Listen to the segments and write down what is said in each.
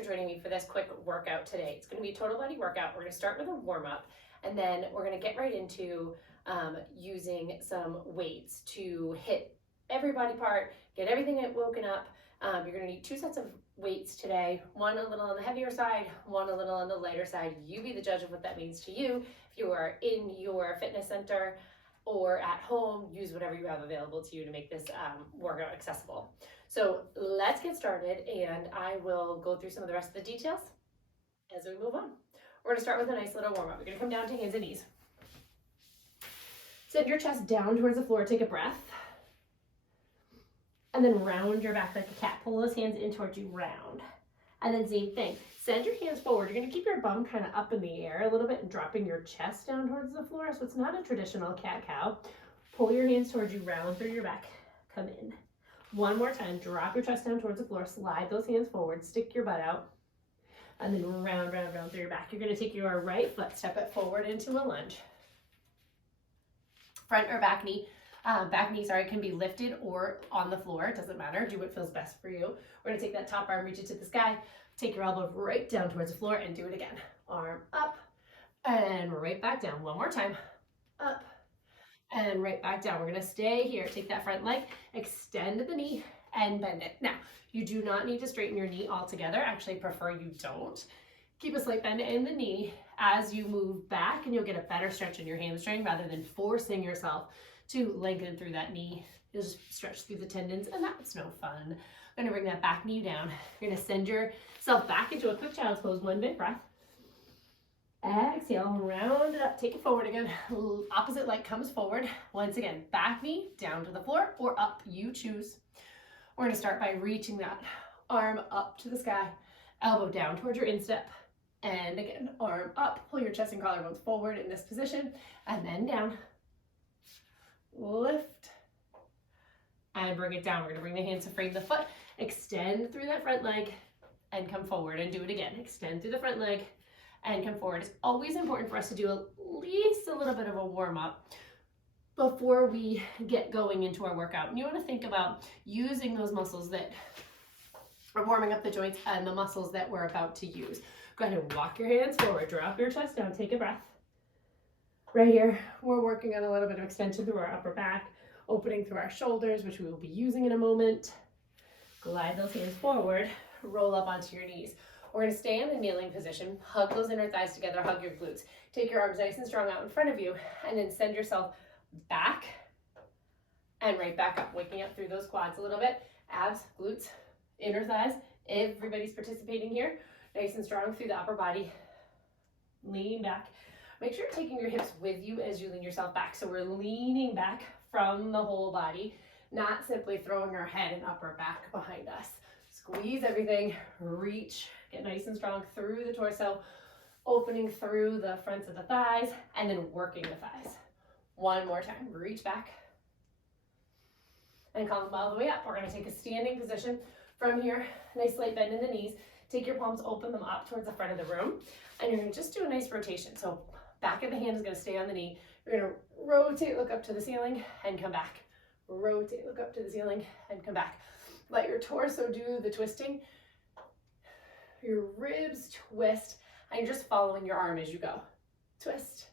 for joining me for this quick workout today. It's going to be a total body workout. We're going to start with a warm up, and then we're going to get right into using some weights to hit every body part, get everything woken up. You're going to need 2 sets of weights today, one a little on the heavier side, one a little on the lighter side. You be the judge of what that means to you. If you are in your fitness center or at home, use whatever you have available to you to make this workout accessible. So let's get started, and I will go through some of the rest of the details as we move on. We're gonna start with a nice little warm up. We're gonna come down to hands and knees. Send your chest down towards the floor, take a breath. And then round your back like a cat. Pull those hands in towards you, round. And then same thing, send your hands forward. You're gonna keep your bum kind of up in the air a little bit and dropping your chest down towards the floor. So it's not a traditional cat-cow. Pull your hands towards you, round through your back, come in. One more time, drop your chest down towards the floor, slide those hands forward, stick your butt out, and then round, round, round through your back. You're gonna take your right foot, step it forward into a lunge. Front or back knee. Back knee, can be lifted or on the floor. It doesn't matter. Do what feels best for you. We're gonna take that top arm, reach it to the sky. Take your elbow right down towards the floor and do it again. Arm up and right back down. One more time. Up and right back down. We're gonna stay here. Take that front leg, extend the knee and bend it. Now, you do not need to straighten your knee altogether. Actually, I prefer you don't. Keep a slight bend in the knee as you move back, and you'll get a better stretch in your hamstring rather than forcing yourself to lengthen through that knee. You'll just stretch through the tendons, and that's no fun. I'm gonna bring that back knee down. You're gonna send yourself back into a quick child's pose, 1 big breath. Exhale, round it up, take it forward again. Opposite leg comes forward. Once again, back knee down to the floor or up, you choose. We're gonna start by reaching that arm up to the sky, elbow down towards your instep. And again, arm up, pull your chest and collarbones forward in this position, and then down. Lift, and bring it down. We're gonna bring the hands to frame the foot, extend through that front leg, and come forward, and do it again. Extend through the front leg, and come forward. It's always important for us to do at least a little bit of a warm-up before we get going into our workout. And you wanna think about using those muscles that are warming up the joints and the muscles that we're about to use. Go ahead and walk your hands forward, drop your chest down, take a breath. Right here, we're working on a little bit of extension through our upper back, opening through our shoulders, which we will be using in a moment. Glide those hands forward, roll up onto your knees. We're gonna stay in the kneeling position, hug those inner thighs together, hug your glutes. Take your arms nice and strong out in front of you, and then send yourself back and right back up, waking up through those quads a little bit. Abs, glutes, inner thighs, everybody's participating here. Nice and strong through the upper body. Lean back. Make sure you're taking your hips with you as you lean yourself back. So we're leaning back from the whole body, not simply throwing our head and upper back behind us. Squeeze everything, reach, get nice and strong through the torso, opening through the fronts of the thighs, and then working the thighs. One more time, reach back, and come all the way up. We're gonna take a standing position from here, nice slight bend in the knees. Take your palms, open them up towards the front of the room, and you're gonna just do a nice rotation. So back of the hand is gonna stay on the knee. You're gonna rotate, look up to the ceiling, and come back. Rotate, look up to the ceiling, and come back. Let your torso do the twisting. Your ribs twist, and you're just following your arm as you go. Twist,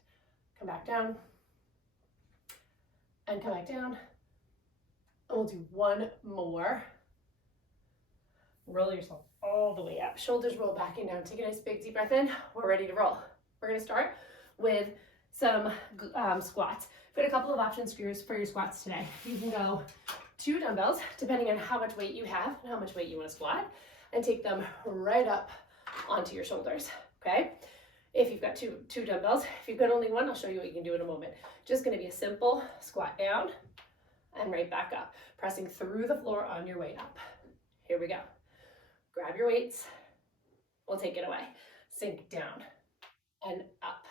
come back down, and come back down. And we'll do one more. Roll yourself all the way up. Shoulders roll back and down. Take a nice big deep breath in. We're ready to roll. We're gonna start with some squats. We've got a couple of options for your squats today. You can go 2 dumbbells, depending on how much weight you have and how much weight you wanna squat, and take them right up onto your shoulders, okay? If you've got two dumbbells, if you've got only one, I'll show you what you can do in a moment. Just gonna be a simple squat down and right back up, pressing through the floor on your way up. Here we go. Grab your weights, we'll take it away. Sink down and up,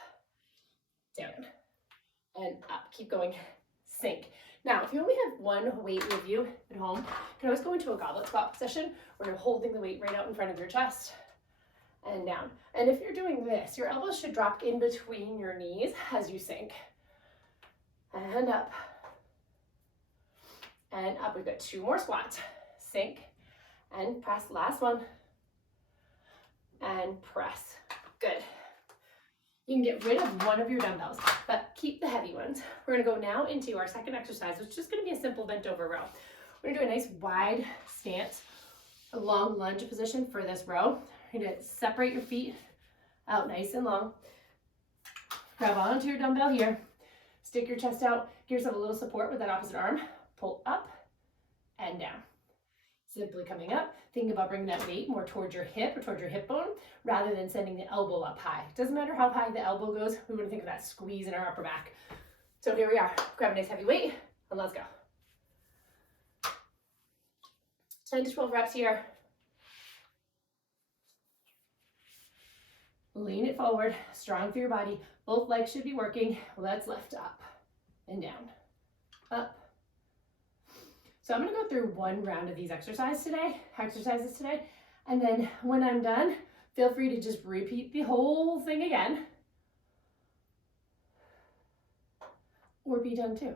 down and up. Keep going, sink. Now, if you only have one weight with you at home, you can always go into a goblet squat position where you're holding the weight right out in front of your chest and down. And if you're doing this, your elbows should drop in between your knees as you sink. And up. And up. We've got 2 more squats. Sink and press. Last one. and press. Good. You can get rid of one of your dumbbells, but keep the heavy ones. We're gonna go now into our second exercise, which is just gonna be a simple bent over row. We're gonna do a nice wide stance, a long lunge position for this row. You're gonna separate your feet out nice and long. Grab onto your dumbbell here. Stick your chest out. Give yourself a little support with that opposite arm. Pull up and down. Simply coming up, thinking about bringing that weight more towards your hip or towards your hip bone rather than sending the elbow up high. Doesn't matter how high the elbow goes, we want to think of that squeeze in our upper back. So here we are. Grab a nice heavy weight and let's go. 10 to 12 reps here. Lean it forward, strong through your body. Both legs should be working. Let's lift up and down, up. So I'm gonna go through one round of these exercises today, and then when I'm done, feel free to just repeat the whole thing again, or be done too.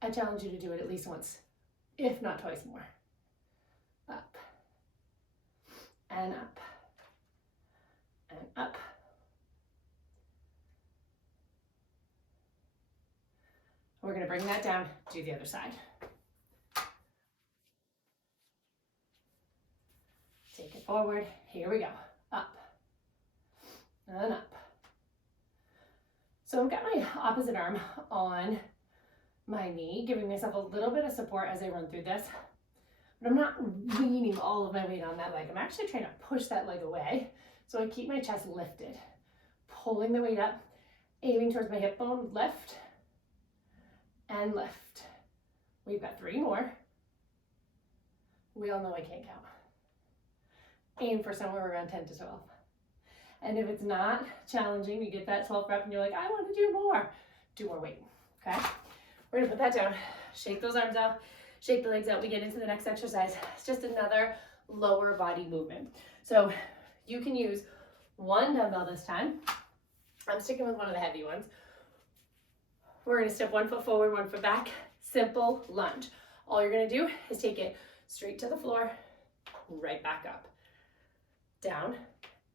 I challenge you to do it at least once, if not twice more. Up, and up, and up. We're gonna bring that down to the other side. Take it forward, here we go, up, and up. So I've got my opposite arm on my knee, giving myself a little bit of support as I run through this, but I'm not leaning all of my weight on that leg. I'm actually trying to push that leg away, so I keep my chest lifted, pulling the weight up, aiming towards my hip bone, lift, and lift. We've got 3 more. We all know I can't count. Aim for somewhere around 10 to 12. And if it's not challenging, you get that 12th rep and you're like, I want to do more. Do more weight, okay? We're gonna put that down, shake those arms out, shake the legs out. We get into the next exercise. It's just another lower body movement. So you can use one dumbbell this time. I'm sticking with one of the heavy ones. We're gonna step 1 foot forward, 1 foot back, simple lunge. All you're gonna do is take it straight to the floor, right back up. Down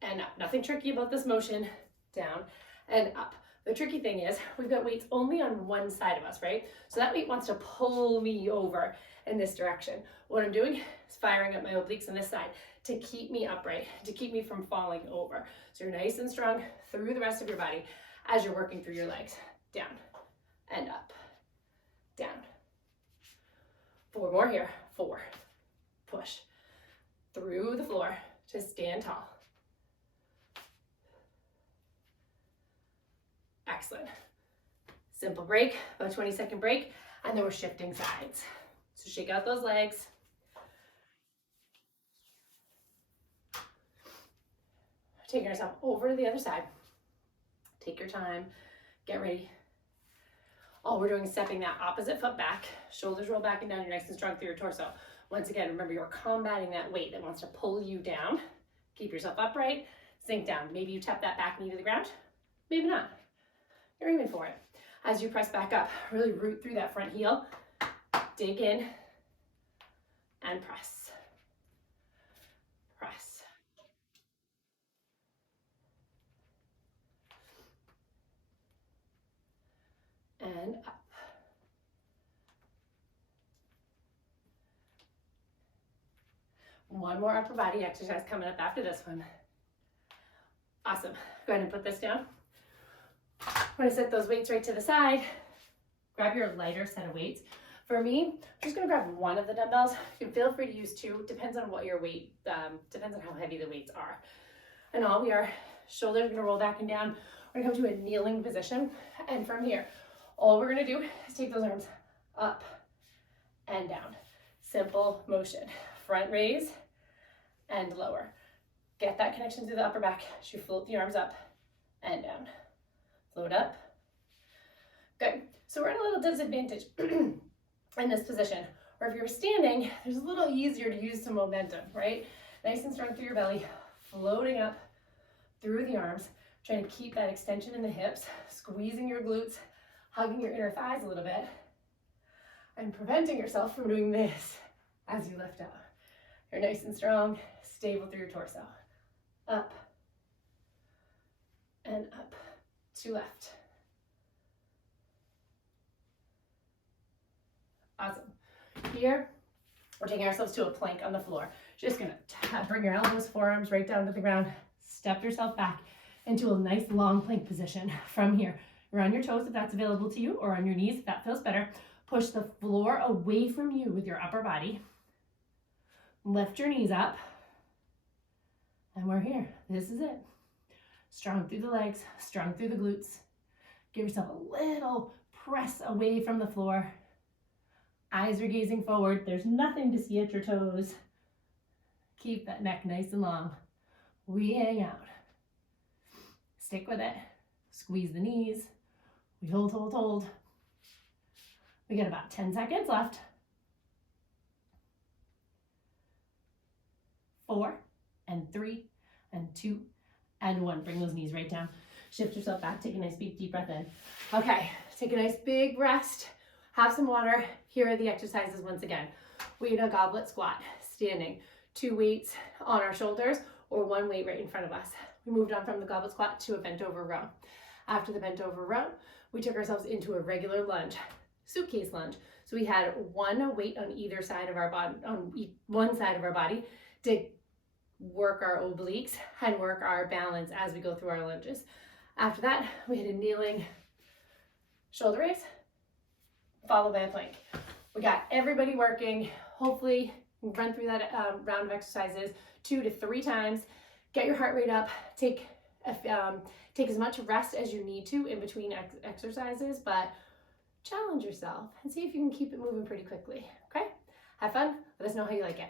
and up. Nothing tricky about this motion. Down and up. The tricky thing is we've got weights only on one side of us, right? So that weight wants to pull me over in this direction. What I'm doing is firing up my obliques on this side to keep me upright, to keep me from falling over. So you're nice and strong through the rest of your body as you're working through your legs. Down and up. Down. 4 more here. 4. Push. Through the floor. To stand tall. Excellent. Simple break, about 20-second break, and then we're shifting sides. So shake out those legs. Taking yourself over to the other side. Take your time, get ready. All we're doing is stepping that opposite foot back, shoulders roll back and down, you're nice and strong through your torso. Once again, remember you're combating that weight that wants to pull you down. Keep yourself upright, sink down. Maybe you tap that back knee to the ground, maybe not. You're aiming for it. As you press back up, really root through that front heel, dig in, and press. Press. And up. One more upper body exercise coming up after this one. Awesome. Go ahead and put this down. I'm going to set those weights right to the side. Grab your lighter set of weights. For me, I'm just going to grab one of the dumbbells. You can feel free to use 2. Depends on what your weight, depends on how heavy the weights are. And all we are, shoulders are going to roll back and down. We're going to come to a kneeling position. And from here, all we're going to do is take those arms up and down. Simple motion. Front raise and lower. Get that connection to the upper back as you float the arms up and down. Float up. Good. So we're at a little disadvantage in this position. Or if you're standing, there's a little easier to use some momentum, right? Nice and strong through your belly, floating up through the arms, trying to keep that extension in the hips, squeezing your glutes, hugging your inner thighs a little bit, and preventing yourself from doing this as you lift up. You're nice and strong, stable through your torso. up, and up to left. Awesome. Here, we're taking ourselves to a plank on the floor. Just gonna bring your elbows, forearms right down to the ground. Step yourself back into a nice long plank position. From here, you're on your toes if that's available to you, or on your knees if that feels better. Push the floor away from you with your upper body. Lift your knees up. And we're here. This is it. Strong through the legs, strong through the glutes. Give yourself a little press away from the floor. Eyes are gazing forward. There's nothing to see at your toes. Keep that neck nice and long. We hang out. Stick with it. Squeeze the knees. We hold, hold, hold. We got about 10 seconds left. 4, and 3, and 2, and 1. Bring those knees right down. Shift yourself back. Take a nice deep breath in. Okay, take a nice big rest. Have some water. Here are the exercises once again. We did a goblet squat, standing. 2 weights on our shoulders or 1 weight right in front of us. We moved on from the goblet squat to a bent over row. After the bent over row, we took ourselves into a regular lunge, suitcase lunge. So we had 1 weight on either side of our body, on one side of our body, to work our obliques and work our balance as we go through our lunges. After that, we had a kneeling shoulder raise, followed by a plank. We got everybody working. Hopefully, run through that round of exercises 2 to 3 times. Get your heart rate up. Take as much rest as you need to in between exercises, but challenge yourself and see if you can keep it moving pretty quickly. Okay? Have fun. Let us know how you like it.